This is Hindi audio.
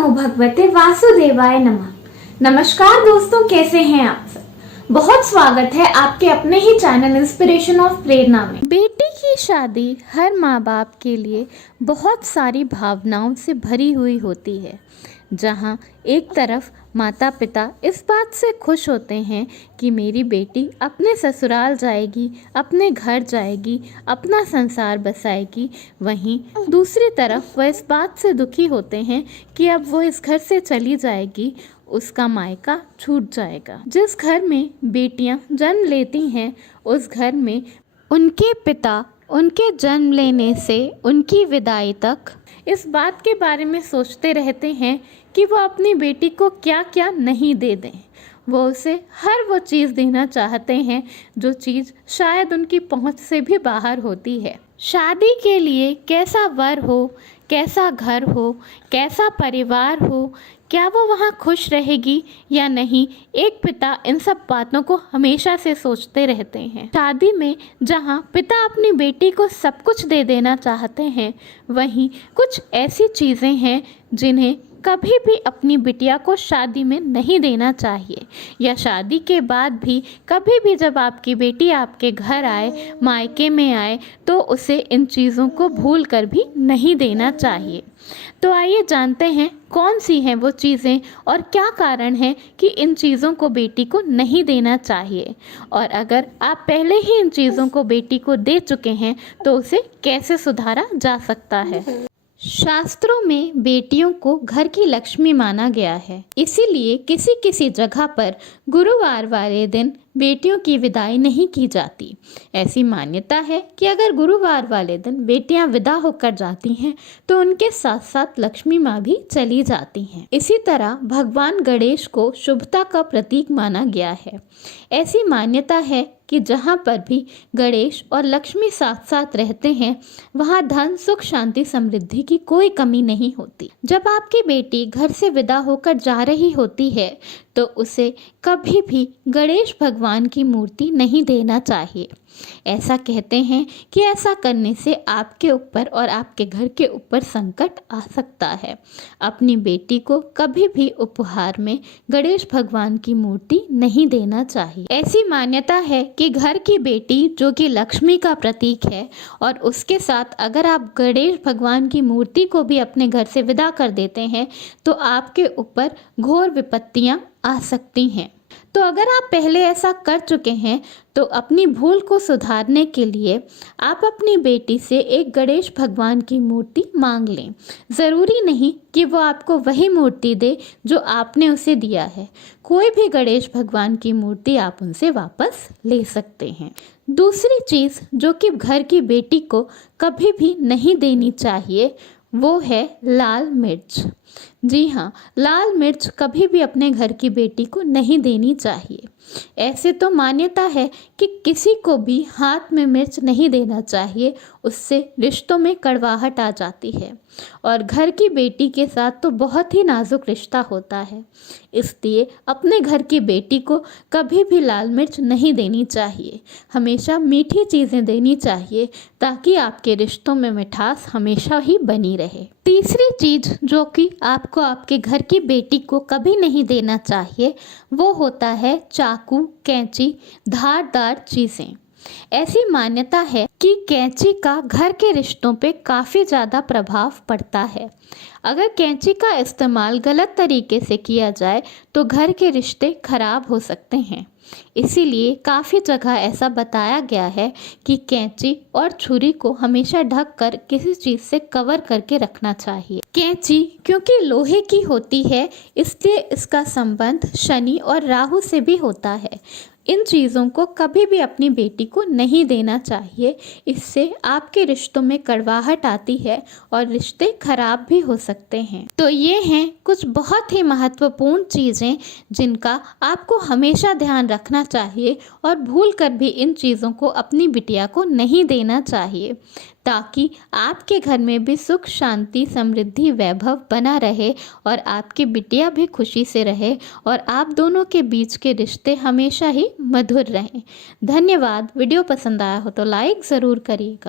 नमो भगवते वासुदेवाय नमः। नमस्कार दोस्तों, कैसे हैं आप सब। बहुत स्वागत है आपके अपने ही चैनल इंस्पिरेशन ऑफ प्रेरणा में। बेटी की शादी हर माँ बाप के लिए बहुत सारी भावनाओं से भरी हुई होती है। जहाँ एक तरफ माता पिता इस बात से खुश होते हैं कि मेरी बेटी अपने ससुराल जाएगी, अपने घर जाएगी, अपना संसार बसाएगी, वहीं दूसरी तरफ वह इस बात से दुखी होते हैं कि अब वो इस घर से चली जाएगी, उसका मायका छूट जाएगा। जिस घर में बेटियां जन्म लेती हैं उस घर में उनके पिता उनके जन्म लेने से उनकी विदाई तक इस बात के बारे में सोचते रहते हैं कि वो अपनी बेटी को क्या क्या नहीं दे दें। वो उसे हर वो चीज़ देना चाहते हैं जो चीज़ शायद उनकी पहुंच से भी बाहर होती है। शादी के लिए कैसा वर हो, कैसा घर हो, कैसा परिवार हो, क्या वो वहाँ खुश रहेगी या नहीं, एक पिता इन सब बातों को हमेशा से सोचते रहते हैं। शादी में जहाँ पिता अपनी बेटी को सब कुछ दे देना चाहते हैं, वहीं कुछ ऐसी चीज़ें हैं जिन्हें कभी भी अपनी बिटिया को शादी में नहीं देना चाहिए, या शादी के बाद भी कभी भी जब आपकी बेटी आपके घर आए, मायके में आए, तो उसे इन चीज़ों को भूल कर भी नहीं देना चाहिए। तो आइए जानते हैं कौन सी हैं वो चीज़ें और क्या कारण है कि इन चीज़ों को बेटी को नहीं देना चाहिए, और अगर आप पहले ही इन चीज़ों को बेटी को दे चुके हैं तो उसे कैसे सुधारा जा सकता है। शास्त्रों में बेटियों को घर की लक्ष्मी माना गया है, इसीलिए किसी किसी जगह पर गुरुवार वाले दिन बेटियों की विदाई नहीं की जाती। ऐसी मान्यता है कि अगर गुरुवार वाले दिन बेटियां विदा होकर जाती हैं तो उनके साथ साथ लक्ष्मी माँ भी चली जाती हैं। इसी तरह भगवान गणेश को शुभता का प्रतीक माना गया है। ऐसी मान्यता है कि जहाँ पर भी गणेश और लक्ष्मी साथ साथ रहते हैं वहाँ धन, सुख, शांति, समृद्धि की कोई कमी नहीं होती। जब आपकी बेटी घर से विदा होकर जा रही होती है तो उसे कभी भी गणेश भगवान की मूर्ति नहीं देना चाहिए। ऐसा कहते हैं कि ऐसा करने से आपके ऊपर और आपके घर के ऊपर संकट आ सकता है। अपनी बेटी को कभी भी उपहार में गणेश भगवान की मूर्ति नहीं देना चाहिए। ऐसी मान्यता है कि घर की बेटी जो कि लक्ष्मी का प्रतीक है, और उसके साथ अगर आप गणेश भगवान की मूर्ति को भी अपने घर से विदा कर देते हैं तो आपके ऊपर घोर विपत्तियां आ सकती हैं। तो अगर आप पहले ऐसा कर चुके हैं तो अपनी भूल को सुधारने के लिए आप अपनी बेटी से एक गणेश भगवान की मूर्ति मांग लें। ज़रूरी नहीं कि वो आपको वही मूर्ति दे जो आपने उसे दिया है, कोई भी गणेश भगवान की मूर्ति आप उनसे वापस ले सकते हैं। दूसरी चीज़ जो कि घर की बेटी को कभी भी नहीं देनी चाहिए वो है लाल मिर्च। जी हाँ, लाल मिर्च कभी भी अपने घर की बेटी को नहीं देनी चाहिए। ऐसे तो मान्यता है कि किसी को भी हाथ में मिर्च नहीं देना चाहिए, उससे रिश्तों में कड़वाहट आ जाती है, और घर की बेटी के साथ तो बहुत ही नाजुक रिश्ता होता है। इसलिए अपने घर की बेटी को कभी भी लाल मिर्च नहीं देनी चाहिए। हमेशा मीठी चीज़ें देनी चाहिए ताकि आपके रिश्तों में मिठास हमेशा ही बनी रहे। तीसरी चीज़ जो कि आपको आपके घर की बेटी को कभी नहीं देना चाहिए वो होता है चाकू, कैंची, धारदार चीज़ें। ऐसी मान्यता है कि कैंची का घर के रिश्तों पे काफ़ी ज़्यादा प्रभाव पड़ता है। अगर कैंची का इस्तेमाल गलत तरीके से किया जाए तो घर के रिश्ते खराब हो सकते हैं। इसीलिए काफ़ी जगह ऐसा बताया गया है कि कैंची और छुरी को हमेशा ढक कर किसी चीज़ से कवर करके रखना चाहिए। कैंची क्योंकि लोहे की होती है इसलिए इसका संबंध शनि और राहु से भी होता है। इन चीज़ों को कभी भी अपनी बेटी को नहीं देना चाहिए, इससे आपके रिश्तों में कड़वाहट आती है और रिश्ते खराब भी हो सकते हैं। तो ये हैं कुछ बहुत ही महत्वपूर्ण चीज़ें जिनका आपको हमेशा ध्यान रखना चाहिए, और भूल कर भी इन चीज़ों को अपनी बिटिया को नहीं देना चाहिए, ताकि आपके घर में भी सुख, शांति, समृद्धि, वैभव बना रहे और आपकी बिटिया भी खुशी से रहे और आप दोनों के बीच के रिश्ते हमेशा ही मधुर रहें। धन्यवाद। वीडियो पसंद आया हो तो लाइक ज़रूर करिएगा।